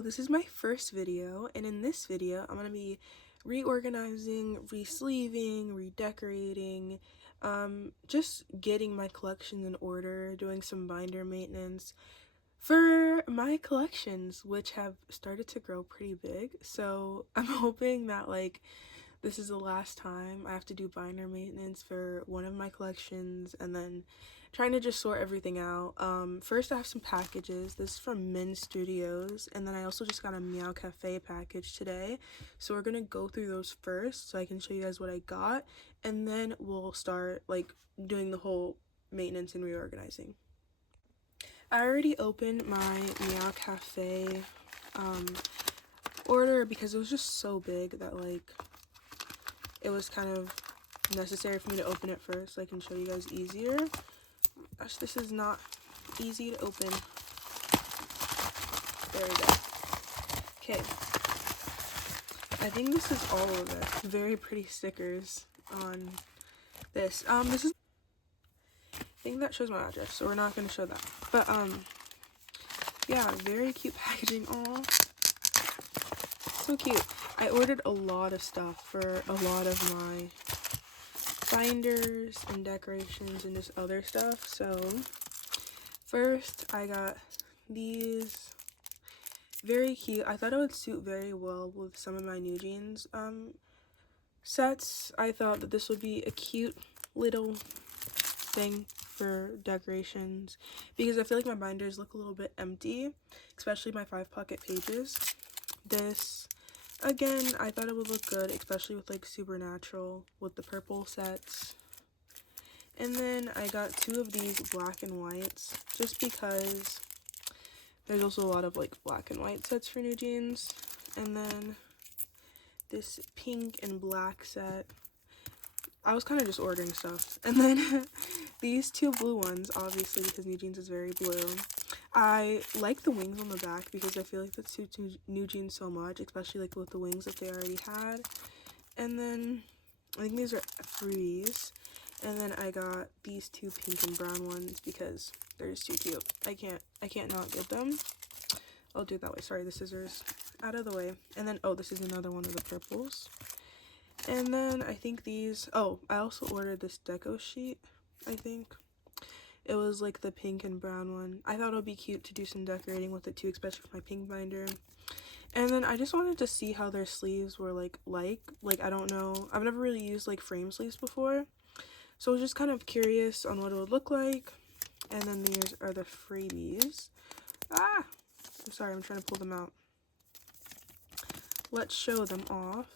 So this is my first video, and in this video I'm going to be reorganizing, re-sleeving, redecorating, just getting my collection in order, doing some binder maintenance for my collections, which have started to grow pretty big. So I'm hoping that this is the last time I have to do binder maintenance for one of my collections, and then trying to just sort everything out. First I have some packages. This is from minsstudio, and then I also just got a meowcafe package today. So we're gonna go through those first so I can show you guys what I got, and then we'll start doing the whole maintenance and reorganizing. I already opened my meowcafe order because it was just so big that it was kind of necessary for me to open it first so I can show you guys easier. Gosh, this is not easy to open. There we go. Okay. I think this is all of it. Very pretty stickers on this. This is, I think that shows my address, so we're not going to show that. But, yeah, very cute packaging. Aw. So cute. I ordered a lot of stuff for a lot of my binders and decorations and just other stuff. So first I got these, very cute. I thought it would suit very well with some of my Newjeans sets. I thought that this would be a cute little thing for decorations because I feel like my binders look a little bit empty, especially my 5 pocket pages. This, again, I thought it would look good, especially with Supernatural with the purple sets. And then I got 2 of these black and whites just because there's also a lot of black and white sets for Newjeans. And then this pink and black set. I was kind of just ordering stuff. And then these 2 blue ones, obviously, because Newjeans is very blue. I like the wings on the back because I feel like that suits Newjeans so much, especially with the wings that they already had. And then I think these are freeze. And then I got these 2 pink and brown ones because they're just too cute. I can't not get them. I'll do it that way. Sorry, the scissors out of the way. And then, oh, this is another one of the purples. And then I think these, oh, I also ordered this deco sheet, I think. It was the pink and brown one. I thought it would be cute to do some decorating with it too, especially with my pink binder. And then I just wanted to see how their sleeves were like. I don't know. I've never really used frame sleeves before. So I was just kind of curious on what it would look like. And then these are the freebies. Ah! I'm sorry, I'm trying to pull them out. Let's show them off.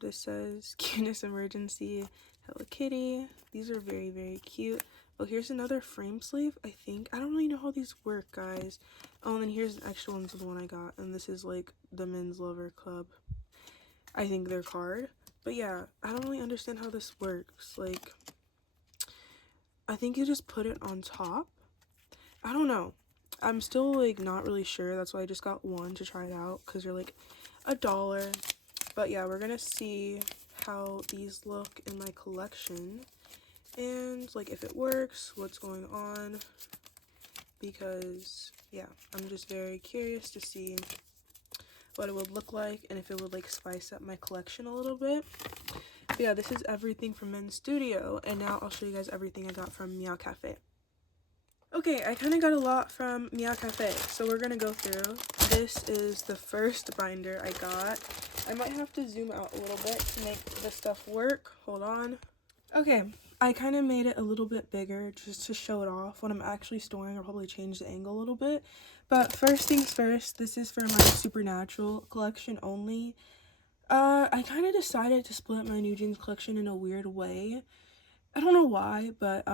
This says Cuteness Emergency, Hello Kitty. These are very, very cute. Oh, here's another frame sleeve, I think. I don't really know how these work, guys. Oh, and then here's the extra ones of the one I got. And this is the Men's Lover Club, I think, their card. But yeah, I don't really understand how this works. I think you just put it on top. I don't know. I'm still not really sure. That's why I just got one to try it out, because they're $1. But yeah, we're gonna see how these look in my collection and if it works, what's going on, because yeah, I'm just very curious to see what it would look like and if it would spice up my collection a little bit. But yeah, this is everything from minsstudio, and now I'll show you guys everything I got from meowcafe. Okay, I kind of got a lot from meowcafe, so we're gonna go through. This is the first binder I got. I might have to zoom out a little bit to make this stuff work. Hold on. Okay, I kind of made it a little bit bigger just to show it off. When I'm actually storing, I'll probably change the angle a little bit. But first things first, this is for my Supernatural collection only. I kind of decided to split my Newjeans collection in a weird way. I don't know why, but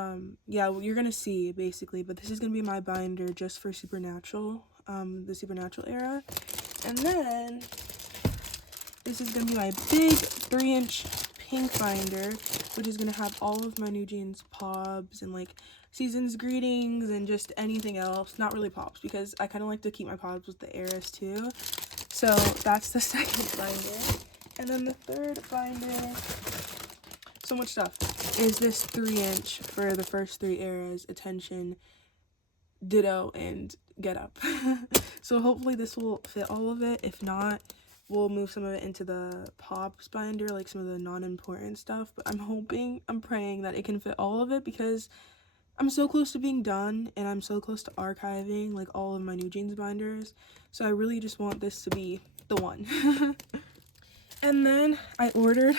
yeah, well, you're gonna see basically. But this is gonna be my binder just for Supernatural, the Supernatural era. And then this is gonna be my big 3-inch pink binder, which is gonna have all of my Newjeans pops and season's greetings and just anything else. Not really pops, because I kind of like to keep my pops with the eras too. So that's the second binder. And then the third binder, so much stuff, is this 3-inch for the first 3 eras, Attention, Ditto, and get up. So hopefully this will fit all of it. If not, we'll move some of it into the Pops binder, like some of the non-important stuff. But I'm praying that it can fit all of it, because I'm so close to being done, and I'm so close to archiving like all of my Newjeans binders. So I really just want this to be the one. And then I ordered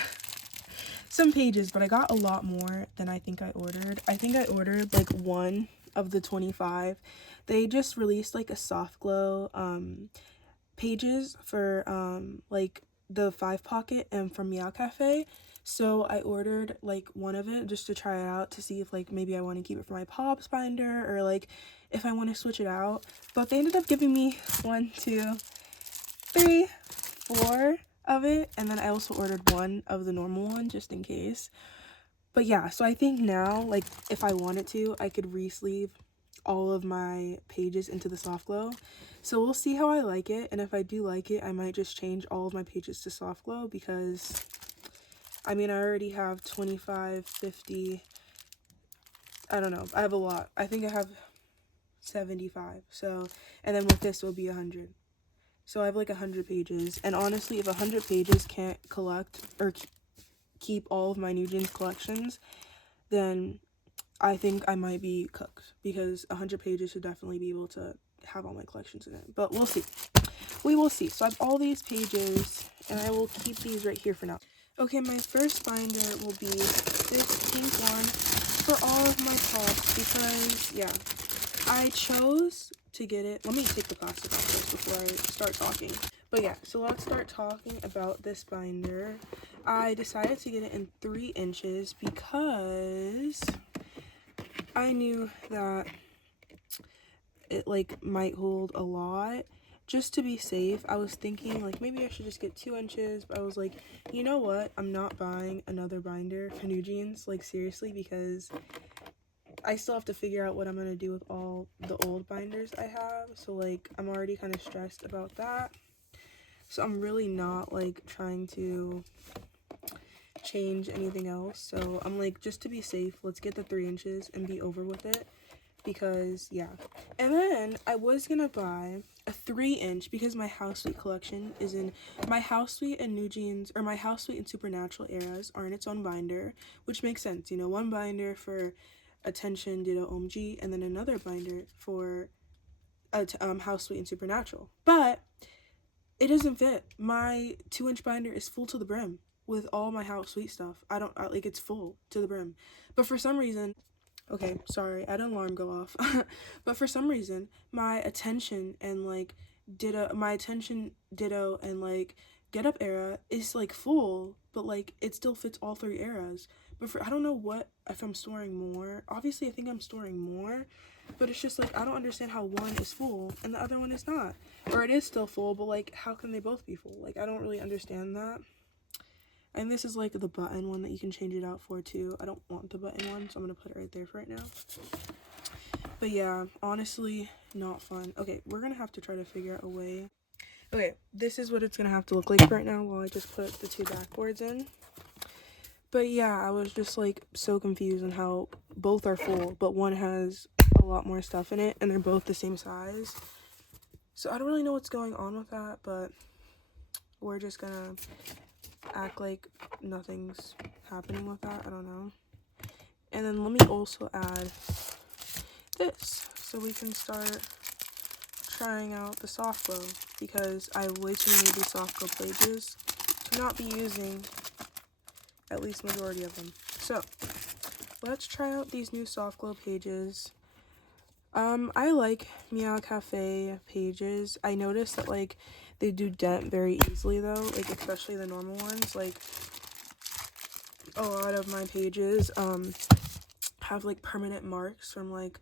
some pages, but I got a lot more than I think I ordered. I think I ordered like one of the 25. They just released like a soft glow pages for like the 5 pocket and from Meowcafe. So I ordered like one of it just to try it out, to see if like maybe I want to keep it for my Pops binder, or like if I want to switch it out. But they ended up giving me 1, 2, 3, 4 of it, and then I also ordered one of the normal one just in case. But yeah, so I think now, like, if I wanted to, I could re-sleeve all of my pages into the soft glow. So we'll see how I like it, and if I do like it, I might just change all of my pages to soft glow, because I mean, I already have 25, 50, I don't know, I have a lot. I think I have 75, so, and then with this it will be 100. So I have like 100 pages, and honestly, if 100 pages can't collect or keep all of my Newjeans collections, then I think I might be cooked, because 100 pages should definitely be able to have all my collections in it. But we'll see. We will see. So I have all these pages, and I will keep these right here for now. Okay, my first binder will be this pink one for all of my Pops, because, yeah, I chose to get it. Let me take the plastic off first before I start talking. But yeah, so let's start talking about this binder. I decided to get it in 3 inches because I knew that it like might hold a lot. Just to be safe, I was thinking like maybe I should just get 2 inches, but I was like, you know what, I'm not buying another binder for Newjeans, like seriously, because I still have to figure out what I'm gonna do with all the old binders I have. So like I'm already kind of stressed about that, so I'm really not like trying to change anything else. So I'm like, just to be safe, let's get the 3 inches and be over with it, because yeah. And then I was gonna buy a 3-inch because my House Suite collection is in my House Suite and Newjeans, or my House Suite and Supernatural eras are in its own binder, which makes sense, you know, one binder for Attention, Ditto, OMG, and then another binder for House Suite and Supernatural. But it doesn't fit. My 2-inch binder is full to the brim with all my House Suite stuff. Like, it's full to the brim. But for some reason, okay, sorry, I had an alarm go off. But for some reason, my Attention and like Ditto and like Get Up era is like full, but like it still fits all 3 eras. But I don't know if I'm storing more. Obviously, I think I'm storing more, but it's just like I don't understand how one is full and the other one is not. Or it is still full, but like how can they both be full? Like I don't really understand that. And this is like the button one that you can change it out for too. I don't want the button one, so I'm gonna put it right there for right now. But yeah, honestly, not fun. Okay, we're gonna have to try to figure out a way. Okay, this is what it's gonna have to look like right now while I just put the 2 backboards in. But yeah, I was just like so confused on how both are full, but one has a lot more stuff in it, and they're both the same size. So I don't really know what's going on with that, but we're just gonna act like nothing's happening with that. I don't know. And then let me also add this so we can start trying out the soft glow, because I have way too many of these soft glow pages to not be using at least majority of them. So let's try out these new soft glow pages. I like Meowcafe pages. I noticed that like they do dent very easily though, like especially the normal ones. Like a lot of my pages have like permanent marks from like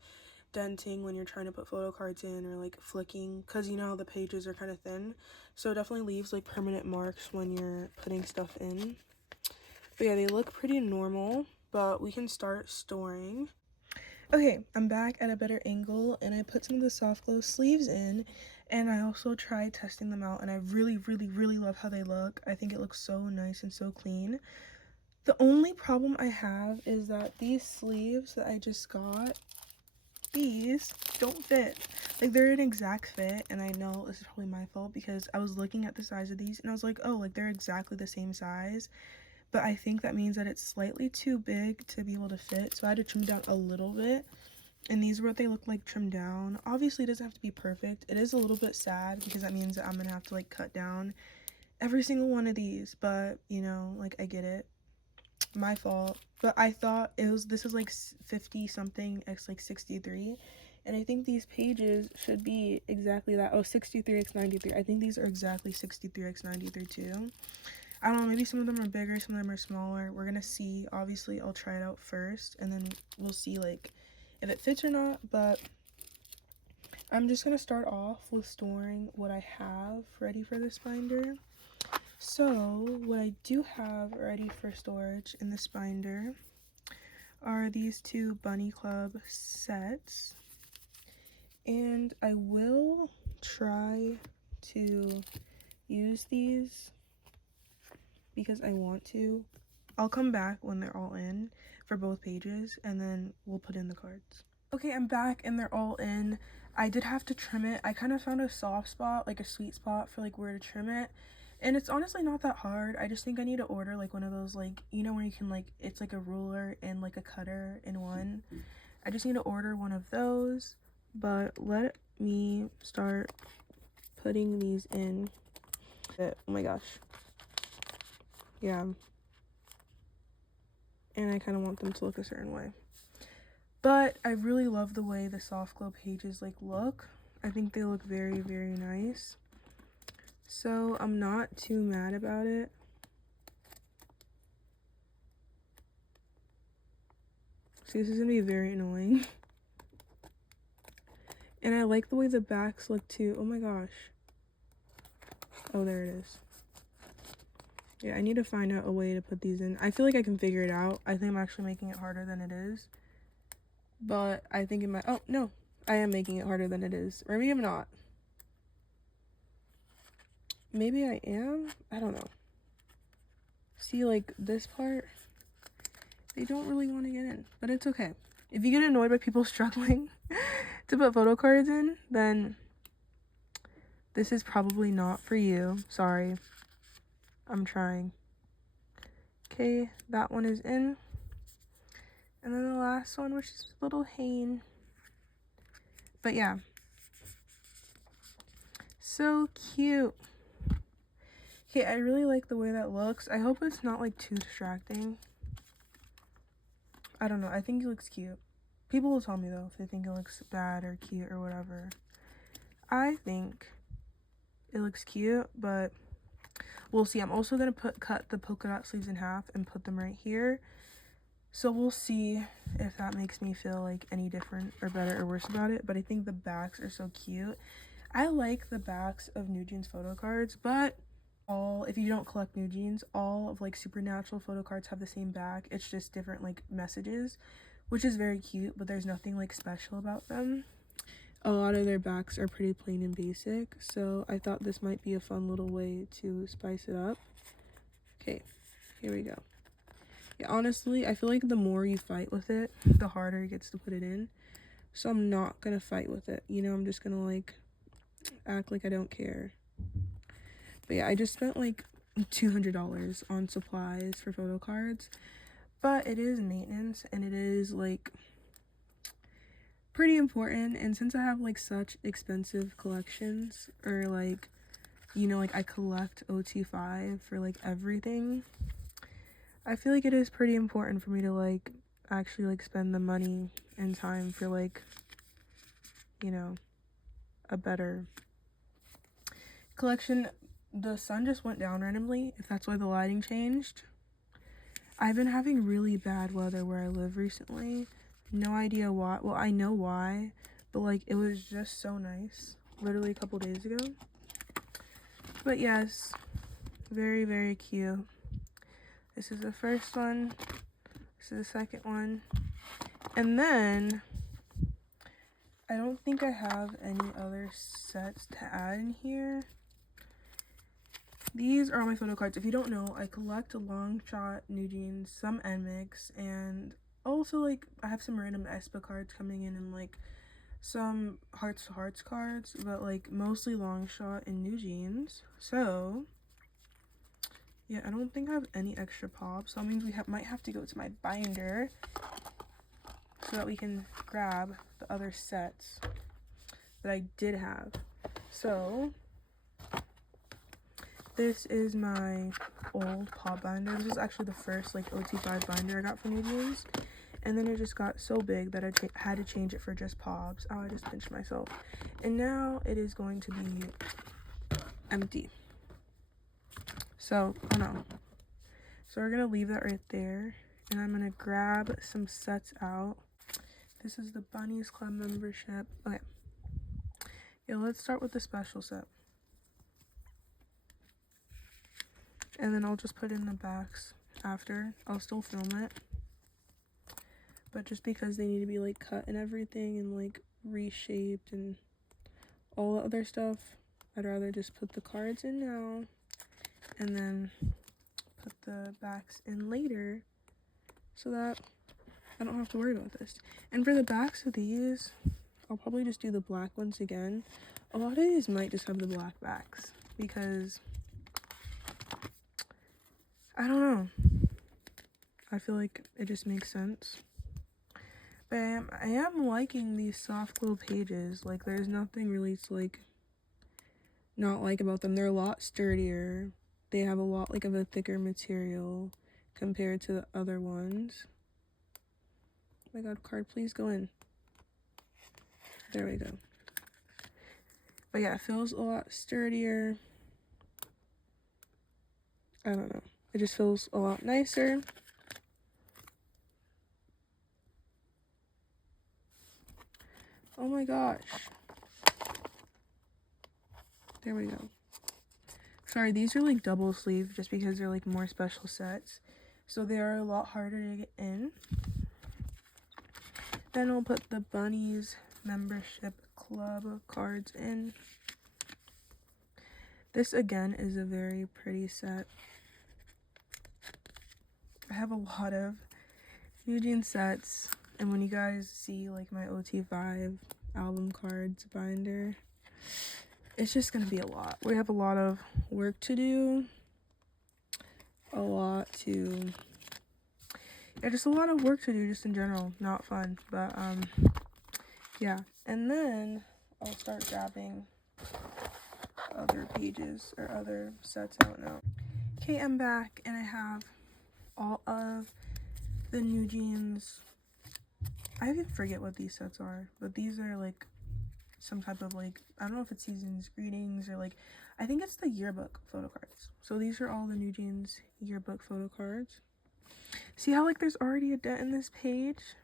denting when you're trying to put photo cards in, or like flicking, because you know the pages are kind of thin, so it definitely leaves like permanent marks when you're putting stuff in. But yeah, they look pretty normal, but we can start storing. Okay, I'm back at a better angle, and I put some of the soft glow sleeves in, and I also tried testing them out, and I really love how they look. I think it looks so nice and so clean. The only problem I have is that these sleeves that I just got these don't fit. Like, they're an exact fit, and I know this is probably my fault because I was looking at the size of these and I was like, oh, like they're exactly the same size, but I think that means that it's slightly too big to be able to fit, so I had to trim down a little bit. And these are what they look like trimmed down. Obviously, it doesn't have to be perfect. It is a little bit sad because that means that I'm gonna have to like cut down every single one of these, but you know, like, I get it. My fault. But I thought this is like 50 something x like 63, and I think these pages should be exactly that. Oh, 63x93. I think these are exactly 63x93 too. I don't know, maybe some of them are bigger, some of them are smaller. We're gonna see. Obviously, I'll try it out first and then we'll see like if it fits or not. But I'm just gonna start off with storing what I have ready for this binder. So what I do have ready for storage in this binder are these two Bunny Club sets, and I will try to use these because I want to. I'll come back when they're all in for both pages and then we'll put in the cards. Okay, I'm back and they're all in. I did have to trim it. I kind of found a soft spot, like a sweet spot for like where to trim it. And it's honestly not that hard. I just think I need to order like one of those, like, you know, where you can like, it's like a ruler and like a cutter in one. I just need to order one of those. But let me start putting these in. Oh my gosh. Yeah. And I kind of want them to look a certain way. But I really love the way the soft glow pages like look. I think they look very, very nice. So I'm not too mad about it. See, this is gonna be very annoying. And I like the way the backs look too. Oh my gosh. Oh, there it is. Yeah, I need to find out a way to put these in. I feel like I can figure it out. I think I'm actually making it harder than it is. But I think it might. Oh, no. I am making it harder than it is. Or maybe I'm not. Maybe I am? I don't know. See, like, this part, they don't really want to get in. But it's okay. If you get annoyed by people struggling to put photo cards in, then this is probably not for you. Sorry. I'm trying. Okay, that one is in. And then the last one, which is little Hane. But yeah. So cute. Okay, I really like the way that looks. I hope it's not like too distracting. I don't know. I think it looks cute. People will tell me though if they think it looks bad or cute or whatever. I think it looks cute, but we'll see. I'm also gonna cut the polka dot sleeves in half and put them right here. So we'll see if that makes me feel like any different or better or worse about it. But I think the backs are so cute. I like the backs of Newjeans photo cards, but if you don't collect Newjeans, all of like Supernatural photo cards have the same back. It's just different like messages, which is very cute, but there's nothing like special about them. A lot of their backs are pretty plain and basic, so I thought this might be a fun little way to spice it up. Okay, here we go. Yeah, honestly, I feel like the more you fight with it, the harder it gets to put it in. So I'm not gonna fight with it. You know, I'm just gonna like act like I don't care. But yeah, I just spent like $200 on supplies for photo cards. But it is maintenance and it is like pretty important. And since I have like such expensive collections, or like, you know, like I collect OT5 for like everything, I feel like it is pretty important for me to like actually like spend the money and time for like, you know, a better collection. The sun just went down randomly, if that's why the lighting changed. I've been having really bad weather where I live recently. No idea why. Well, I know why, but like it was just so nice literally a couple days ago. But yes, very, very cute. This is the first one. This is the second one. And then I don't think I have any other sets to add in here. These are all my photo cards. If you don't know, I collect a long shot Newjeans, some NMIX, and also like I have some random ESPA cards coming in like some Hearts to Hearts cards, but like mostly long shot and Newjeans. So yeah, I don't think I have any extra pops, so that means we might have to go to my binder so that we can grab the other sets that I did have. So this is my old pop binder. This is actually the first like OT5 binder I got from Newjeans, and then it just got so big that I had to change it for just pops. Oh, I just pinched myself. And now it is going to be empty. So, oh no. So we're gonna leave that right there, and I'm gonna grab some sets out. This is the Bunnies Club membership. Okay. Yeah, let's start with the special set. And then I'll just put in the backs after. I'll still film it. But just because they need to be like cut and everything and like reshaped and all the other stuff, I'd rather just put the cards in now and then put the backs in later so that I don't have to worry about this. And for the backs of these, I'll probably just do the black ones again. A lot of these might just have the black backs because I don't know. I feel like it just makes sense. But I am liking these soft glow pages. Like, there's nothing really to like not like about them. They're a lot sturdier. They have a lot like of a thicker material compared to the other ones. Oh my god, card, please go in. There we go. But yeah, it feels a lot sturdier. I don't know. It just feels a lot nicer. Oh my gosh. There we go. Sorry, these are like double sleeve just because they're like more special sets. So they are a lot harder to get in. Then we'll put the Bunnies membership club cards in. This again is a very pretty set. I have a lot of Newjeans sets, and when you guys see like my OT5 album cards binder, it's just gonna be a lot. We have a lot of work to do, a lot to, yeah, just a lot of work to do just in general. Not fun, but yeah. And then I'll start grabbing other pages or other sets out now. Okay, I'm back, and I have all of the Newjeans. I even forget what these sets are, but these are like some type of like, I don't know if it's season's greetings or like, I think it's the yearbook photo cards. So these are all the Newjeans yearbook photo cards. See how like there's already a dent in this page?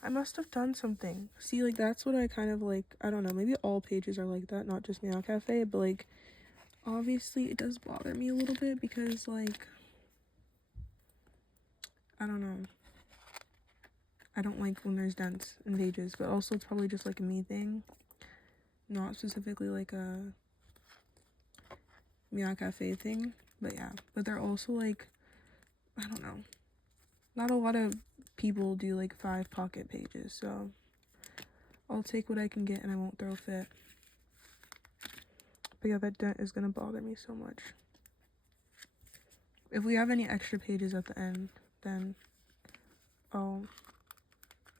I must have done something. See, like that's what I kind of like, I don't know, maybe all pages are like that, not just meowcafe, but like obviously it does bother me a little bit because like, I don't know. I don't like when there's dents in pages, but also it's probably just like a me thing. Not specifically like a meowcafe thing, but yeah. But they're also like, I don't know. Not a lot of people do like 5 pocket pages, so I'll take what I can get and I won't throw a fit. But yeah, that dent is gonna bother me so much. If we have any extra pages at the end, then I'll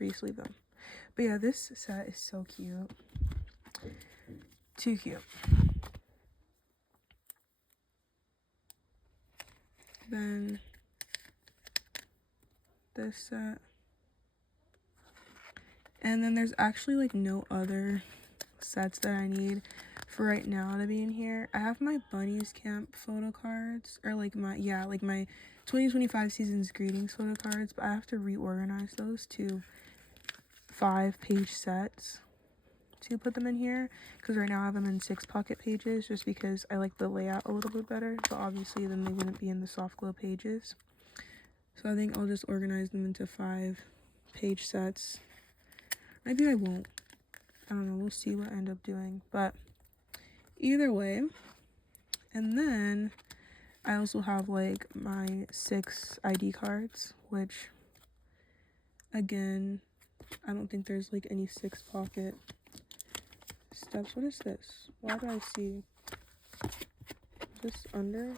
re-sleeve them. But yeah, this set is so cute. Too cute. Then this set. And then there's actually like no other sets that I need for right now to be in here. I have my Bunnies Camp photo cards, or like my, yeah, like my 2025 season's greetings photo cards, but I have to reorganize those to 5-page sets to put them in here, because right now I have them in 6 pocket pages just because I like the layout a little bit better, but obviously then they wouldn't be in the soft glow pages. So I think I'll just organize them into 5-page sets. Maybe I won't. I don't know. We'll see what I end up doing. But either way. And then I also have like my 6 ID cards, which again, I don't think there's like any 6 pocket steps. What is this? Why do I see this under?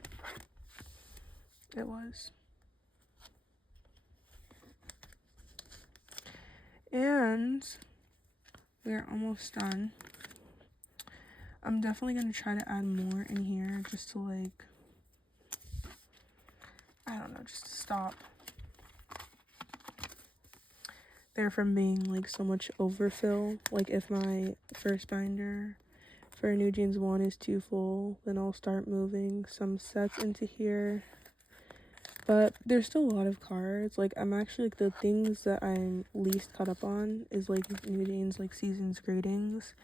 It was. And we're almost done. I'm definitely going to try to add more in here just to like, I don't know, just to stop there from being like so much overfill. Like if my first binder for Newjeans 1 is too full, then I'll start moving some sets into here. But there's still a lot of cards. Like I'm actually like the things that I'm least caught up on is like Newjeans like seasons greetings.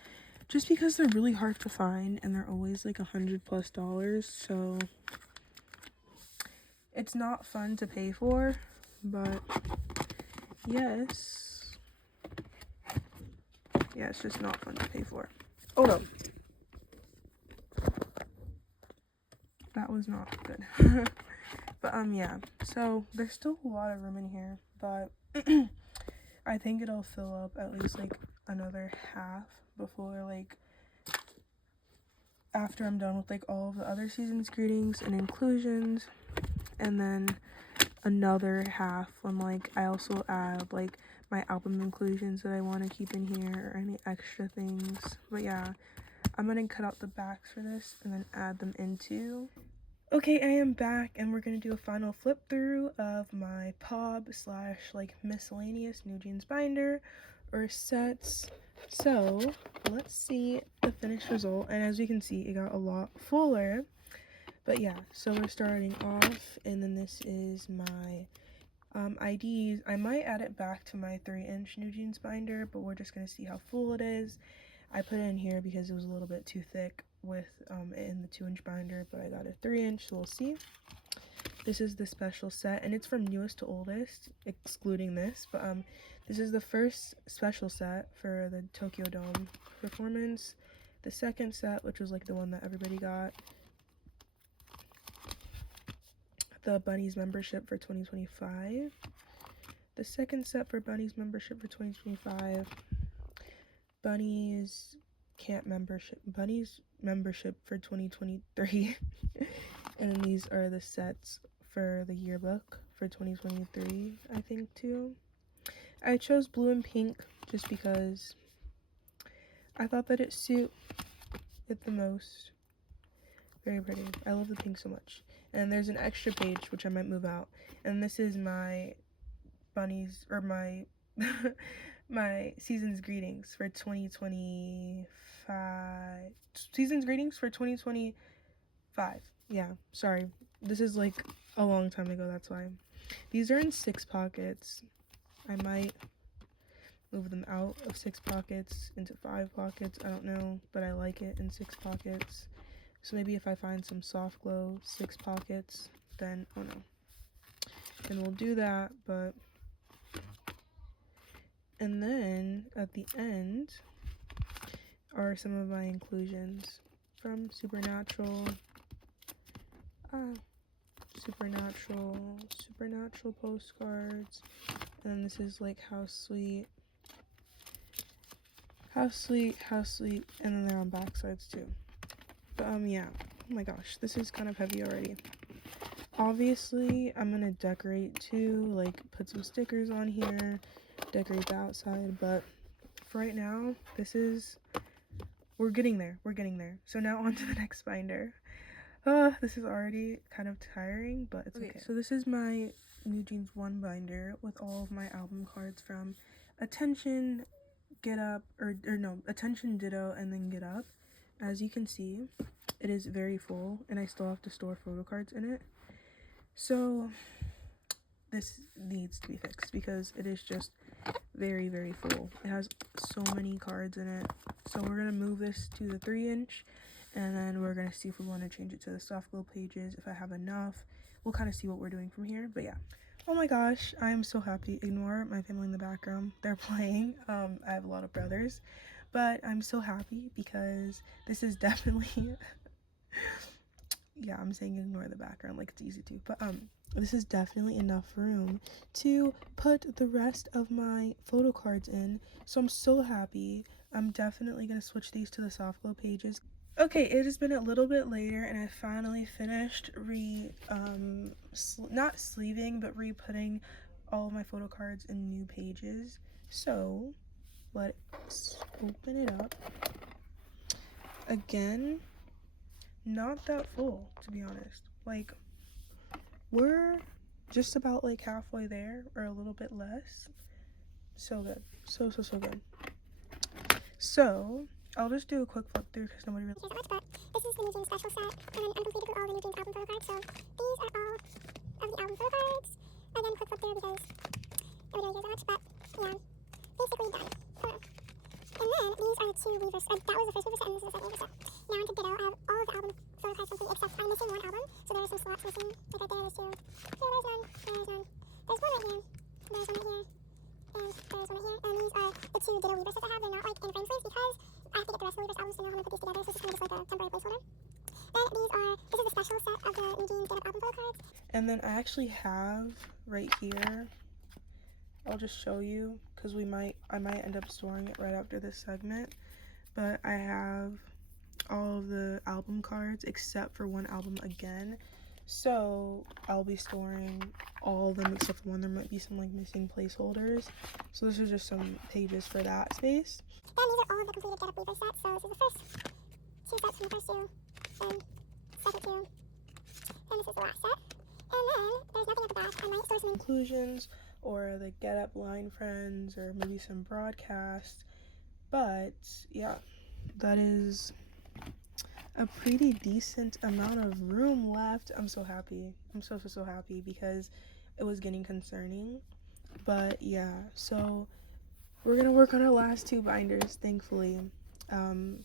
Just because they're really hard to find and they're always like $100+, so it's not fun to pay for, but yes, yeah, it's just not fun to pay for. Oh no, that was not good. But yeah, so there's still a lot of room in here, but I think it'll fill up at least like another half before like after I'm done with like all of the other seasons greetings and inclusions, and then another half when like I also add like my album inclusions that I want to keep in here or any extra things. But yeah, I'm gonna cut out the backs for this and then add them into. Okay, I am back and we're gonna do a final flip through of my POB slash like miscellaneous Newjeans binder or sets. So let's see the finished result, and as you can see it got a lot fuller. But yeah, so we're starting off, and then this is my IDs. I might add it back to my 3-inch Newjeans binder, but we're just gonna see how full it is. I put it in here because it was a little bit too thick with it in the 2-inch binder, but I got a 3-inch, so we'll see. This is the special set, and it's from newest to oldest, excluding this, but this is the first special set for the Tokyo Dome performance. The second set, which was like the one that everybody got, the Bunnies membership for 2025. The second set for Bunnies membership for 2025. Bunnies membership for 2023. And then these are the sets for the yearbook for 2023, I think too. I chose blue and pink just because I thought that it suit it the most. Very pretty. I love the pink so much. And there's an extra page which I might move out, and this is my bunnies or my my season's greetings for 2025. Season's greetings for 2025. Yeah, sorry, this is like a long time ago, that's why. These are in 6 pockets. I might move them out of 6 pockets into 5 pockets, I don't know, but I like it in 6 pockets. So maybe if I find some soft glow 6 pockets, then, oh no, then we'll do that. But and then at the end are some of my inclusions from Supernatural, Supernatural postcards, and then this is like How Sweet, and then they're on back sides too. But yeah, oh my gosh, this is kind of heavy already. Obviously I'm gonna decorate too, like put some stickers on here, decorate the outside, but for right now, we're getting there. So now on to the next binder. This is already kind of tiring, but it's okay. So this is my Newjeans 1 binder with all of my album cards from Attention, Get Up, Attention, Ditto, and then Get Up. As you can see, it is very full, and I still have to store photo cards in it. So this needs to be fixed because it is just very, very full. It has so many cards in it. So we're gonna move this to the 3-inch, and then we're gonna see if we want to change it to the soft glow pages. If I have enough, we'll kind of see what we're doing from here. But yeah, oh my gosh, I am so happy. Ignore my family in the background, they're playing. I have a lot of brothers, but I'm so happy because this is definitely yeah, I'm saying ignore the background like it's easy to, but this is definitely enough room to put the rest of my photo cards in, so I'm so happy. I'm definitely gonna switch these to the soft glow pages. Okay, it has been a little bit later and I finally finished not sleeving but re-putting all of my photo cards in new pages. So let's open it up. Again, not that full, to be honest. Like, we're just about like halfway there or a little bit less. So good. So good. So I'll just do a quick flip through because nobody really cares that much, but this is the Newjeans special set, and then uncompleted with all the Newjeans album photo cards. So these are all of the album photo cards. Again, quick flip through because nobody really cares that much, but yeah, basically done. And then these are the two weavers. That was the first weaver set, and this is the second weaver set. Now into ditto, I have all of the album photo cards complete, except I'm missing one album, so there are some slots missing. Like right there, there's two. Here, there's none. There's none. There's one right here. There's one right here. And there's one right here. And these are the two ditto weaver sets I have. They're not like in frame sleeves because I have to get the rest of the weavers albums to know how to put these together. So this is kind of just like a temporary placeholder. Then this is the special set of the Newjeans Get Up album photo cards. And then I actually have right here, I'll just show you because I might end up storing it right after this segment, but I have all of the album cards except for one album again, so I'll be storing all of them except for one. There might be some like missing placeholders, so this is just some pages for that space. Then these are all of the completed Get Up weaver sets. So this is the first two sets from the first two, and second two, and this is the last set. And then there's nothing at the back. I might store some inclusions or the Get Up line friends or maybe some broadcast, but yeah, that is a pretty decent amount of room left. I'm so happy. I'm so happy because it was getting concerning. But yeah, so we're gonna work on our last two binders, thankfully. I've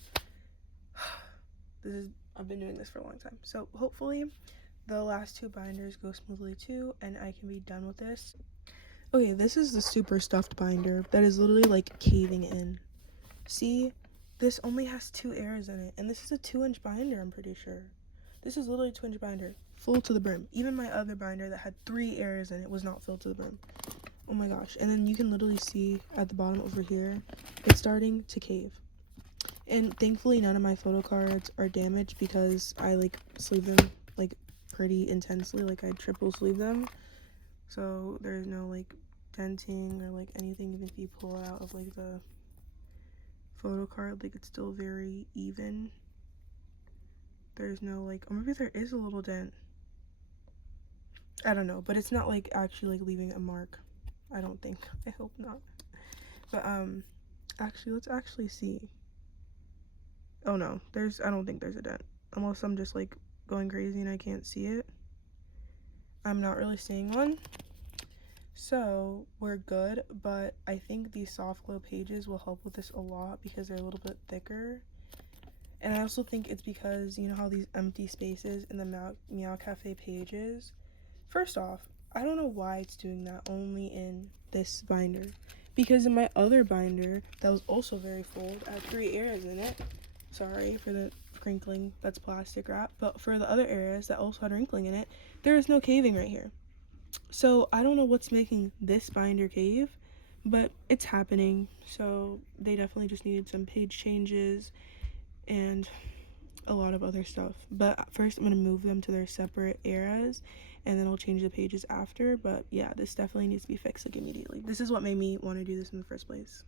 been doing this for a long time, so hopefully the last two binders go smoothly too and I can be done with this. Okay, this is the super stuffed binder that is literally like caving in. See, this only has 2 errors in it, and this is a 2-inch binder, I'm pretty sure. This is literally a 2-inch binder, full to the brim. Even my other binder that had 3 errors in it was not filled to the brim. Oh my gosh. And then you can literally see at the bottom over here, it's starting to cave. And thankfully none of my photo cards are damaged because I like sleeve them like pretty intensely, like I triple sleeve them. So there's no like denting or like anything. Even if you pull it out of like the photo card, like it's still very even. There's no like, or maybe there is a little dent, I don't know, but it's not like actually like leaving a mark. I don't think. I hope not. But actually, let's actually see. Oh no, I don't think there's a dent, unless I'm just like going crazy and I can't see it. I'm not really seeing one, so we're good. But I think these soft glow pages will help with this a lot because they're a little bit thicker. And I also think it's because, you know how these empty spaces in the meowcafe pages, first off, I don't know why it's doing that only in this binder, because in my other binder that was also very full, I had 3 errors in it. Sorry for the crinkling, that's plastic wrap. But for the other areas that also had wrinkling in it, there is no caving right here. So I don't know what's making this binder cave, but it's happening. So they definitely just needed some page changes and a lot of other stuff. But first I'm going to move them to their separate eras, and then I'll change the pages after. But yeah, this definitely needs to be fixed like immediately. This is what made me want to do this in the first place.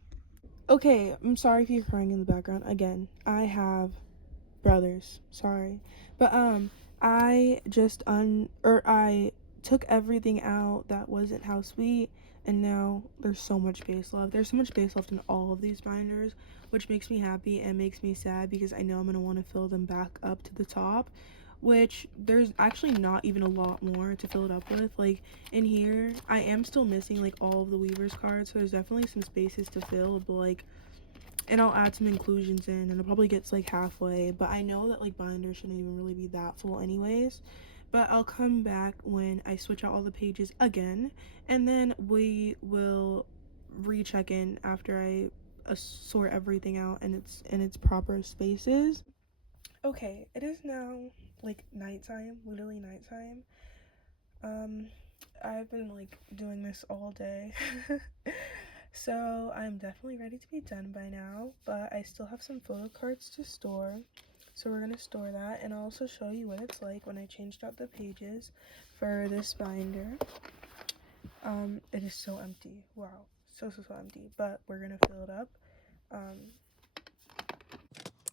Okay, I'm sorry if you're crying in the background. Again, I have brothers, sorry. But I just I took everything out that wasn't How Sweet, and now there's so much space left. There's so much space left in all of these binders, which makes me happy and makes me sad because I know I'm going to want to fill them back up to the top, which there's actually not even a lot more to fill it up with. Like in here, I am still missing like all of the Weaver's cards, so there's definitely some spaces to fill, but like, and I'll add some inclusions in, and it probably gets like halfway, but I know that like binders shouldn't even really be that full anyways. But I'll come back when I switch out all the pages again, and then we will recheck in after I sort everything out in its proper spaces. Okay, it is now like nighttime, literally nighttime. I've been like doing this all day. So I'm definitely ready to be done by now, but I still have some photo cards to store. So we're gonna store that, and I'll also show you what it's like when I changed out the pages for this binder. It is so empty. Wow, so empty. But we're gonna fill it up.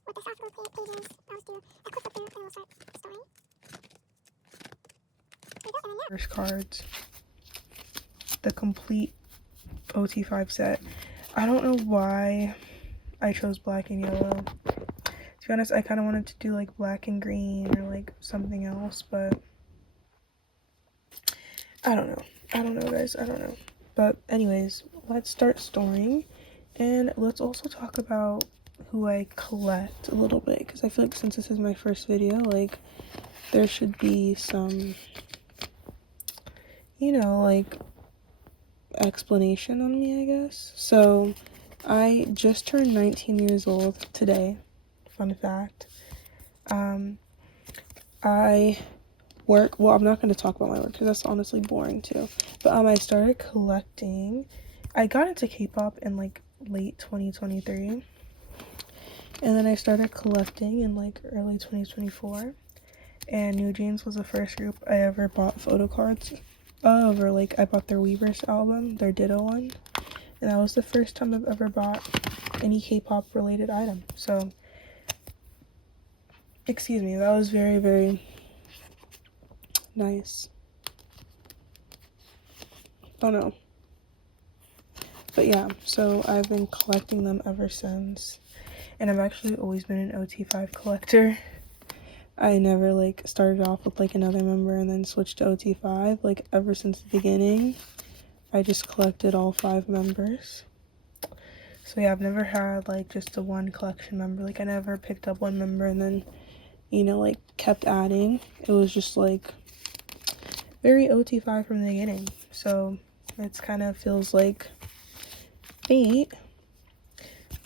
With the soft little pages, I'll just do a quick flip through and we'll start storing. There we go, and then First cards, the complete OT5 set. I don't know why I chose black and yellow. To be honest, I kind of wanted to do like black and green or like something else, but I don't know. I don't know, guys. I don't know. But anyways, let's start storing, and let's also talk about who I collect a little bit, because I feel like since this is my first video, like there should be some, you know, like explanation on me, I guess. So I just turned 19 years old today. Fun fact. I work, well, I'm not going to talk about my work because that's honestly boring too, but I started collecting. I got into K-pop in like late 2023, and then I started collecting in like early 2024, and Newjeans was the first group I ever bought photo cards of, or like I bought their Weverse album, their Ditto one, and that was the first time I've ever bought any K-pop related item. So excuse me, that was very, very nice. Oh no. But yeah, so I've been collecting them ever since, and I've actually always been an OT5 collector. I never like started off with like another member and then switched to OT5. Like ever since the beginning, I just collected all 5 members. So yeah, I've never had like just a one collection member. Like I never picked up one member and then, you know, like kept adding. It was just like very OT5 from the beginning. So it's kind of feels like fate.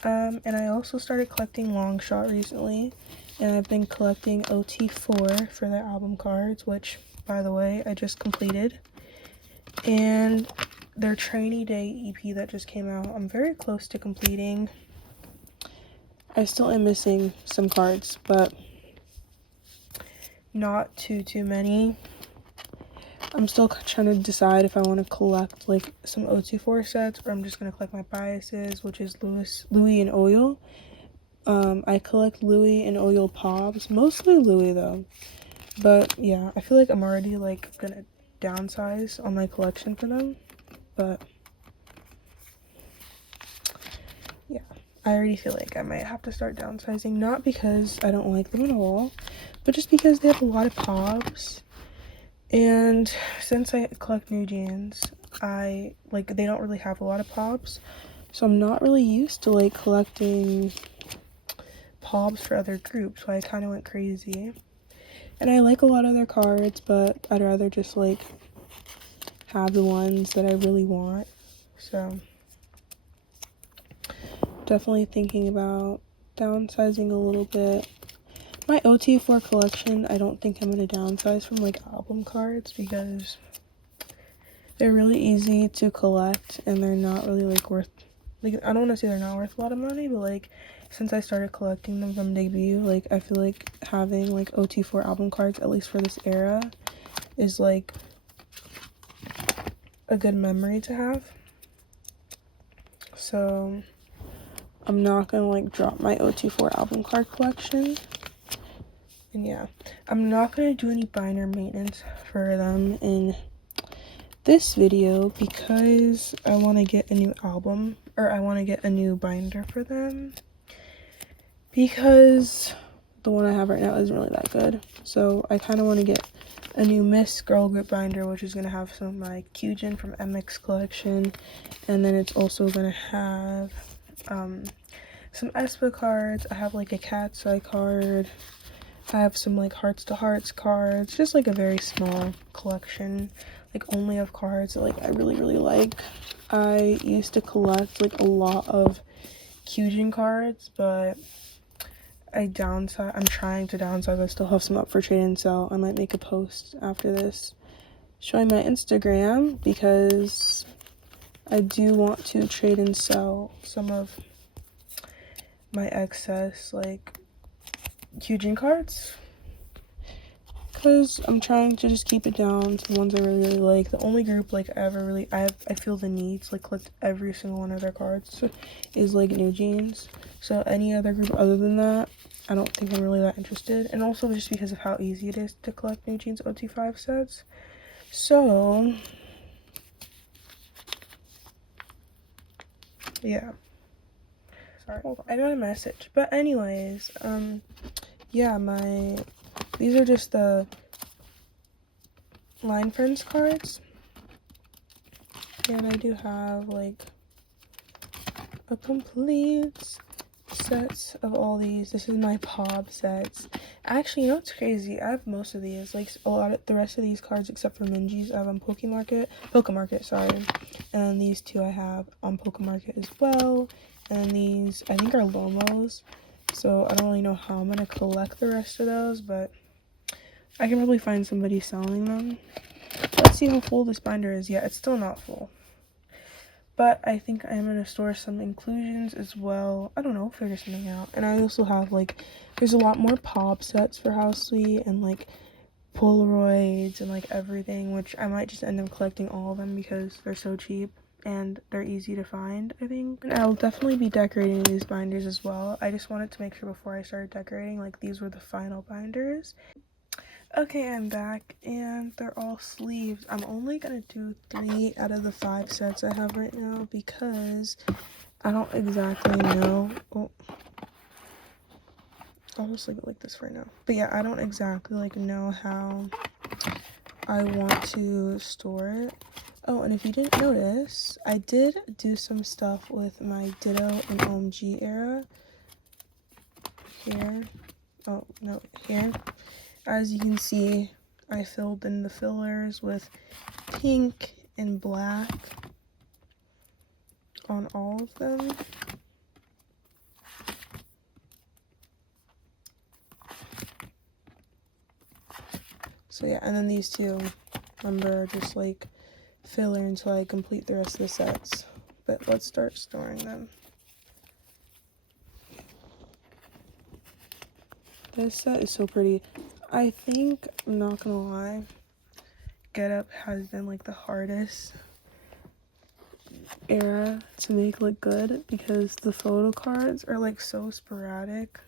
And I also started collecting Longshot recently, and I've been collecting OT4 for their album cards, which, by the way, I just completed, and their Trainee Day EP that just came out, I'm very close to completing. I still am missing some cards, but not too many. I'm still trying to decide if I want to collect like some OT4 sets, or I'm just going to collect my biases, which is Louis and Oil. I collect Louis and Oil Pops, mostly Louis though. But yeah, I feel like I'm already like gonna downsize on my collection for them. But yeah, I already feel like I might have to start downsizing, not because I don't like them at all, but just because they have a lot of pops. And since I collect Newjeans, they don't really have a lot of pops, so I'm not really used to like collecting pops for other groups, so I kind of went crazy. And I like a lot of their cards, but I'd rather just like have the ones that I really want. So definitely thinking about downsizing a little bit. My OT4 collection, I don't think I'm going to downsize from like album cards, because they're really easy to collect and they're not really like worth, like, I don't want to say they're not worth a lot of money, but like since I started collecting them from debut, like I feel like having like OT4 album cards, at least for this era, is like a good memory to have. So I'm not gonna like drop my OT4 album card collection. And yeah, I'm not gonna do any binder maintenance for them in this video because I want to get a new album, or I want to get a new binder for them, because the one I have right now isn't really that good. So I kind of want to get a new misc girl group binder, which is going to have some of my Coleection from MX collection, and then it's also going to have some Espa cards. I have like a Cat's Eye card. I have some like Hearts to Hearts cards, just like a very small collection, like only of cards that like I really like. I used to collect like a lot of Kyujin cards, but I'm trying to downsize. I still have some up for trade and sell. I might make a post after this showing my Instagram because I do want to trade and sell some of my excess like Newjeans cards, because I'm trying to just keep it down to the ones I really like. The only group like I feel the need to like collect every single one of their cards is like Newjeans. So any other group other than that, I don't think I'm really that interested. And also just because of how easy it is to collect Newjeans OT5 sets. So yeah. Sorry, I got a message. But anyways, yeah, these are just the Line Friends cards. And I do have like a complete set of all these. This is my Pob sets. Actually, you know what's crazy? I have most of these, like a lot of the rest of these cards except for Minji's I have on Pokemarket, sorry. And these two I have on Pokemarket as well. And these I think are Lomos. So I don't really know how I'm gonna collect the rest of those, but I can probably find somebody selling them. Let's see how full this binder is. Yeah, it's still not full. But I think I'm going to store some inclusions as well. I don't know, figure something out. And I also have, like, there's a lot more pop sets for Housely and, like, Polaroids and, like, everything, which I might just end up collecting all of them because they're so cheap and they're easy to find, I think. And I'll definitely be decorating these binders as well. I just wanted to make sure before I started decorating, like, these were the final binders. Okay, I'm back, and they're all sleeves. I'm only gonna do 3 out of the 5 sets I have right now because I don't exactly know. Oh, I'll just leave it like this for now. But yeah, I don't exactly like know how I want to store it. Oh, and if you didn't notice, I did do some stuff with my Ditto and OMG era. Here. Oh, no, here. As you can see, I filled in the fillers with pink and black on all of them. So yeah, and then these two, remember, just like filler until I complete the rest of the sets. But let's start storing them. This set is so pretty. I think, I'm not gonna lie, Get Up has been like the hardest era to make look good because the photo cards are like so sporadic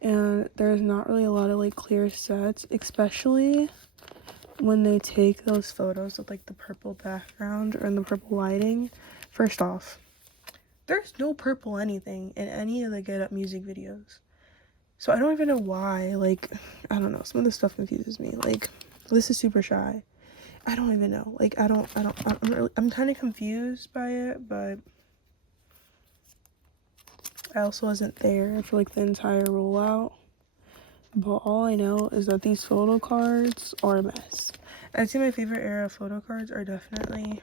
and there's not really a lot of like clear sets, especially when they take those photos with like the purple background or in the purple lighting. First off, there's no purple anything in any of the Get Up music videos. So I don't even know why, like, I don't know, some of the stuff confuses me. Like, this is super shy. I don't even know. Like, I'm kind of confused by it, but I also wasn't there for, like, the entire rollout. But all I know is that these photo cards are a mess. I'd say my favorite era of photo cards are definitely,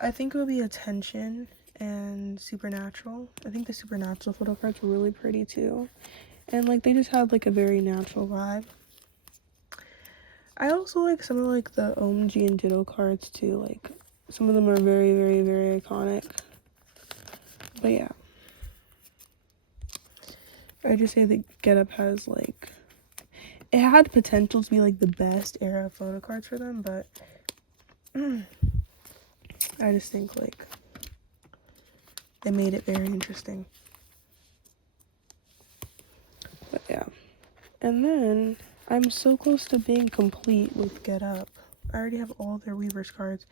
I think it would be Attention and Supernatural. I think the Supernatural photo cards were really pretty too. And like they just had like a very natural vibe. I also like some of like the OMG and Ditto cards too. Like some of them are very, very, very iconic. But yeah. I just say that Get Up has like, it had potential to be like the best era of photo cards for them, but I just think like it made it very interesting. But yeah. And then I'm so close to being complete with Get Up. I already have all their Weavers cards.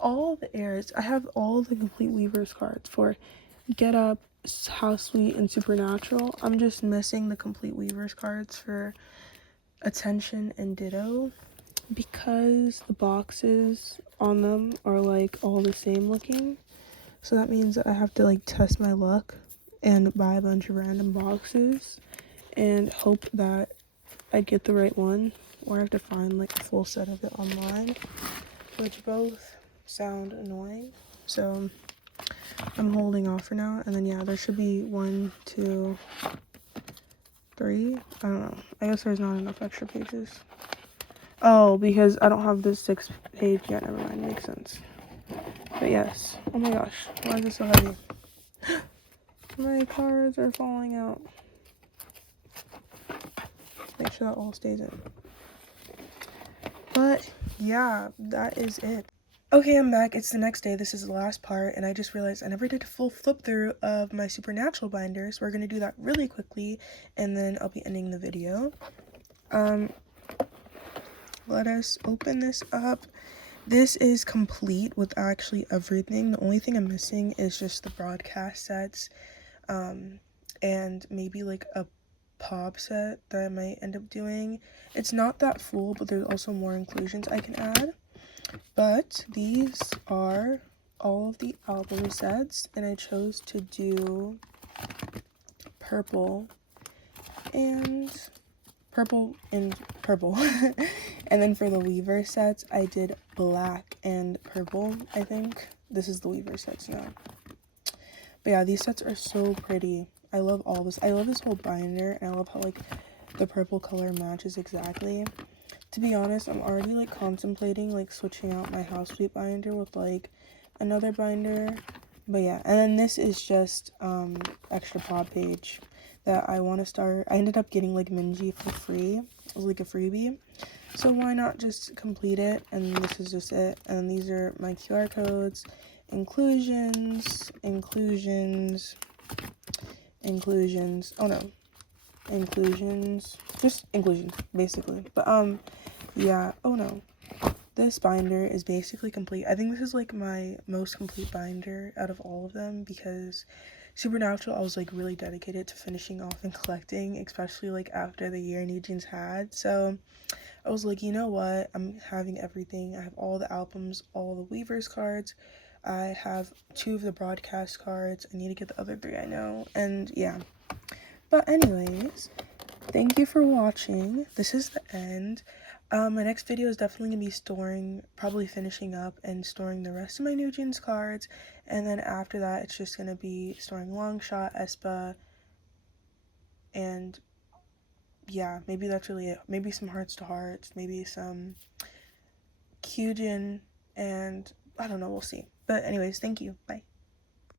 All the eras. I have all the complete Weavers cards for Get Up, Housely, and Supernatural. I'm just missing the complete Weavers cards for Attention and Ditto because the boxes on them are like all the same looking. So that means that I have to like test my luck and buy a bunch of random boxes and hope that I get the right one, or I have to find like a full set of it online, which both sound annoying. So I'm holding off for now. And then yeah, there should be 1, 2, 3. I don't know. I guess there's not enough extra pages. Oh, because I don't have the 6th page yet. Never mind. Makes sense. But yes. Oh my gosh. Why is this so heavy? My cards are falling out. Make sure that all stays in. But yeah, that is it. Okay, I'm back. It's the next day. This is the last part, and I just realized I never did a full flip through of my Supernatural binder, so we're going to do that really quickly, and then I'll be ending the video. Let us open this up. This is complete with actually everything. The only thing I'm missing is just the broadcast sets, and maybe like a pop set that I might end up doing. It's not that full, but there's also more inclusions I can add. But these are all of the album sets, and I chose to do purple and purple. And then for the Weaver sets, I did black and purple, I think. This is the Weaver sets now. But yeah, these sets are so pretty. I love all this. I love this whole binder, and I love how like the purple color matches exactly. To be honest, I'm already like contemplating like switching out my house sweep binder with like another binder. But yeah, and then this is just extra pod page that I want to start. I ended up getting like Minji for free. It was like a freebie, so why not just complete it? And this is just it. And these are my QR codes, inclusions. Oh no, inclusions, just inclusions basically. But yeah, oh no, this binder is basically complete. I think this is like my most complete binder out of all of them, because Supernatural I was like really dedicated to finishing off and collecting, especially like after the year Newjeans had. So I was like, you know what, I'm having everything. I have all the albums, all the Weavers cards, I have 2 of the broadcast cards. I need to get the other 3, I know. And yeah, but anyways, thank you for watching. This is the end. My next video is definitely going to be probably finishing up and storing the rest of my Newjeans cards. And then after that, it's just going to be storing Longshot, Espa, and yeah, maybe that's really it. Maybe some Hearts to Hearts, maybe some Kyujin, and I don't know, we'll see. But anyways, thank you. Bye.